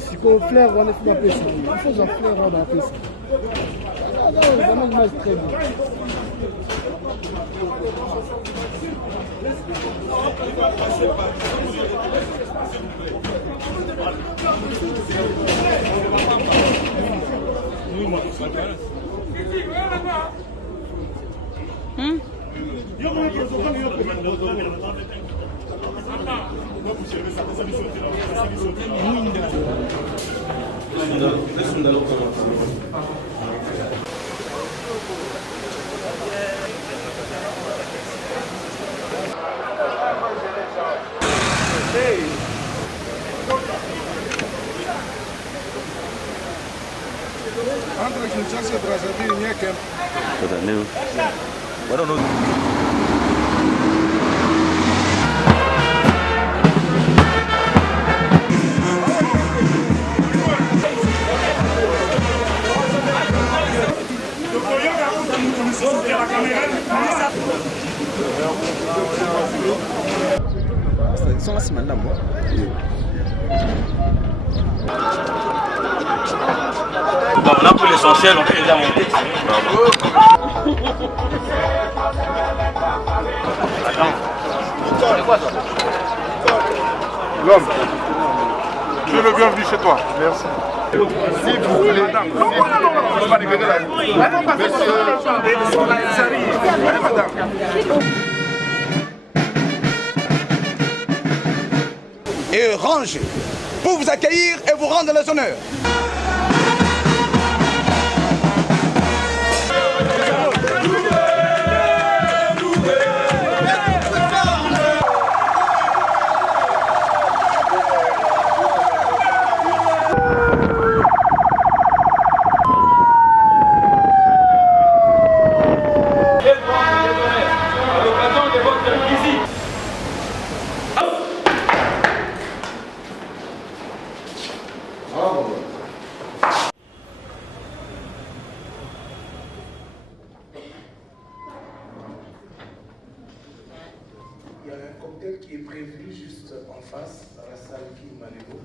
Siko fleur wana fi bapesa il faut za fleur wana bapesa vraiment image très bien. Entre Kinshasa e Brazzaville, camp. I don't know. Son la semaine d'abord. On a pris l'essentiel, on fait déjà monter. L'homme, tu es le bienvenu chez toi. Merci. S'il vous plaît, madame. Et range pour vous accueillir et vous rendre les honneurs. Il y a un cocktail qui est prévu juste en face, dans la salle qui est Malévo.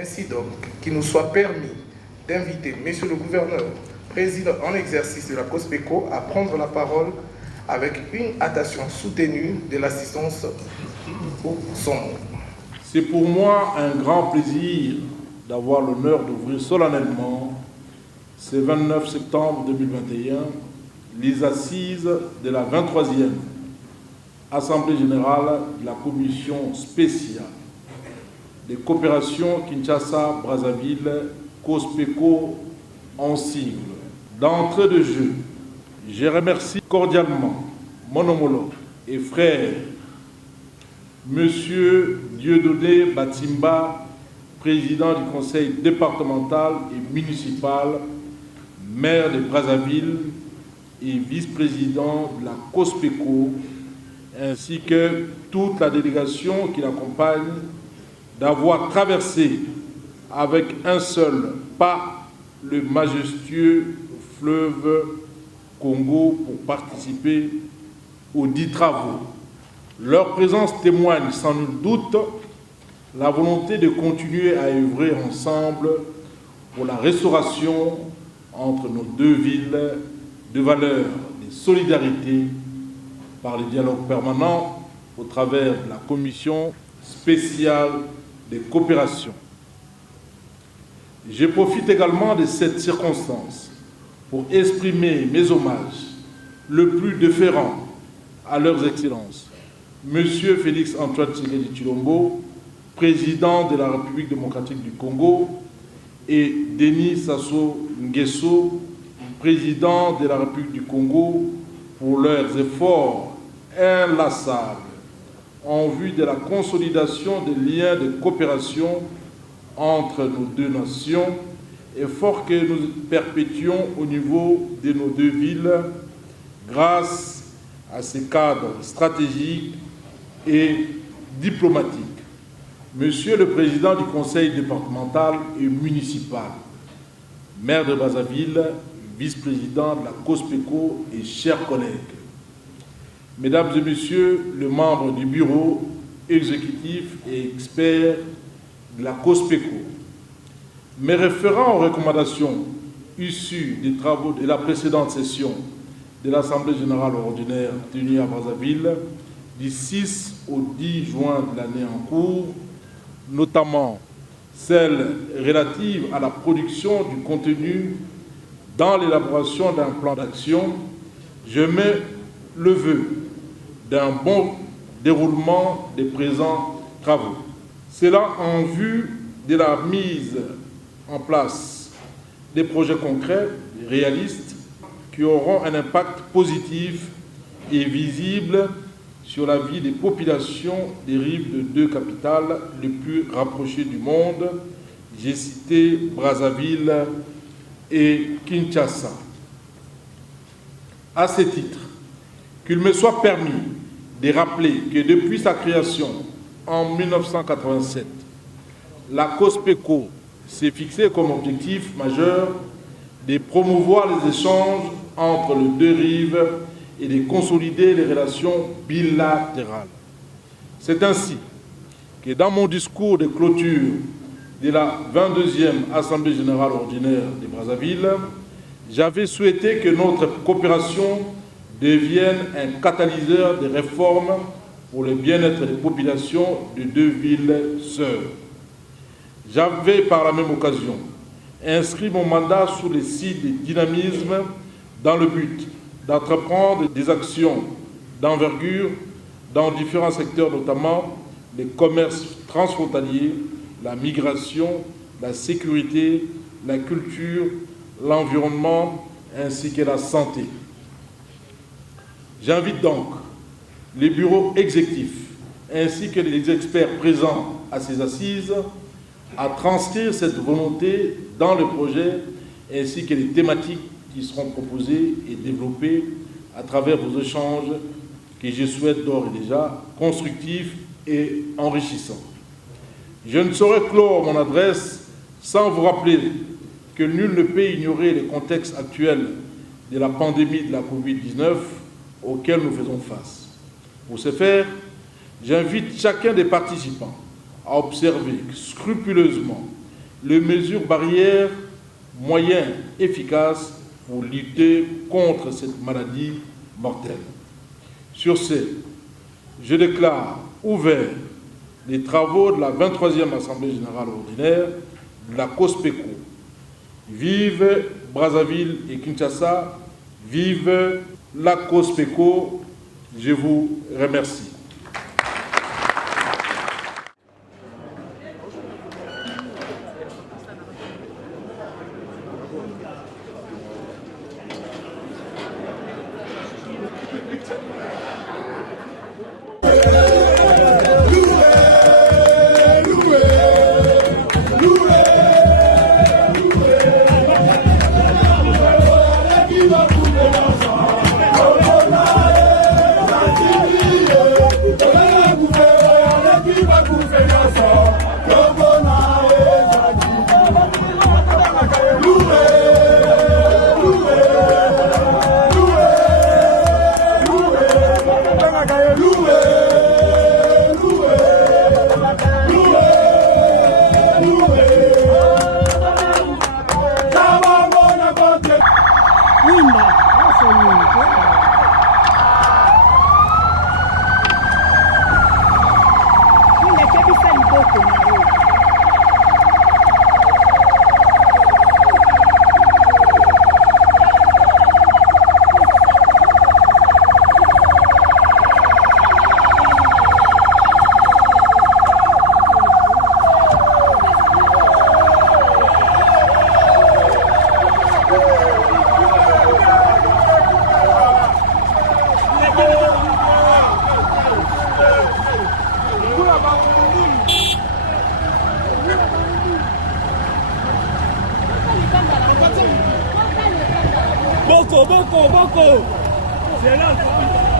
Ainsi donc, qu'il nous soit permis d'inviter Monsieur le Gouverneur, président en exercice de la COSPECO, à prendre la parole avec une attention soutenue de l'assistance pour son nom. C'est pour moi un grand plaisir d'avoir l'honneur d'ouvrir solennellement, ce 29 septembre 2021, les assises de la 23e Assemblée générale de la Commission spéciale des coopérations Kinshasa-Brazzaville, COSPECO en sigle. D'entrée de jeu, je remercie cordialement mon homologue et frère, Monsieur Dieudonné Batimba, président du conseil départemental et municipal, maire de Brazzaville et vice-président de la COSPECO, ainsi que toute la délégation qui l'accompagne, d'avoir traversé avec un seul pas le majestueux fleuve Congo pour participer aux 10 travaux. Leur présence témoigne sans nul doute la volonté de continuer à œuvrer ensemble pour la restauration entre nos deux villes de valeurs de solidarité par le dialogue permanent au travers de la commission spéciale des coopérations. Je profite également de cette circonstance pour exprimer mes hommages le plus déférents à leurs excellences, Monsieur Félix Antoine Tshisekedi Tshilombo, président de la République démocratique du Congo, et Denis Sassou Nguesso, président de la République du Congo, pour leurs efforts inlassables en vue de la consolidation des liens de coopération entre nos deux nations, efforts que nous perpétuons au niveau de nos deux villes grâce à ces cadres stratégiques et diplomatiques. Monsieur le Président du Conseil départemental et municipal, maire de Brazzaville, vice-président de la COSPECO et chers collègues, Mesdames et Messieurs les membres du bureau exécutif et experts de la COSPECO, me référant aux recommandations issues des travaux de la précédente session de l'Assemblée générale ordinaire tenue à Brazzaville du 6 au 10 juin de l'année en cours, notamment celle relative à la production du contenu dans l'élaboration d'un plan d'action, je mets le vœu d'un bon déroulement des présents travaux. Cela en vue de la mise en place des projets concrets, réalistes, qui auront un impact positif et visible sur la vie des populations des rives de deux capitales les plus rapprochées du monde. J'ai cité Brazzaville et Kinshasa. À ce titre, qu'il me soit permis de rappeler que depuis sa création en 1987, la COSPECO s'est fixée comme objectif majeur de promouvoir les échanges entre les deux rives et de consolider les relations bilatérales. C'est ainsi que dans mon discours de clôture de la 22e Assemblée générale ordinaire de Brazzaville, j'avais souhaité que notre coopération devienne un catalyseur de réformes pour le bien-être des populations de deux villes sœurs. J'avais par la même occasion inscrit mon mandat sous le signe de dynamisme dans le but d'entreprendre des actions d'envergure dans différents secteurs, notamment les commerces transfrontaliers, la migration, la sécurité, la culture, l'environnement ainsi que la santé. J'invite donc les bureaux exécutifs ainsi que les experts présents à ces assises à transcrire cette volonté dans le projet ainsi que les thématiques qui seront proposées et développées à travers vos échanges que je souhaite d'ores et déjà constructifs et enrichissants. Je ne saurais clore mon adresse sans vous rappeler que nul ne peut ignorer le contexte actuel de la pandémie de la Covid-19 auquel nous faisons face. Pour ce faire, j'invite chacun des participants à observer scrupuleusement les mesures barrières, moyens efficaces pour lutter contre cette maladie mortelle. Sur ce, je déclare ouvert les travaux de la 23e Assemblée générale ordinaire de la COSPECO. Vive Brazzaville et Kinshasa, vive la COSPECO. Je vous remercie. Boko. C'est là.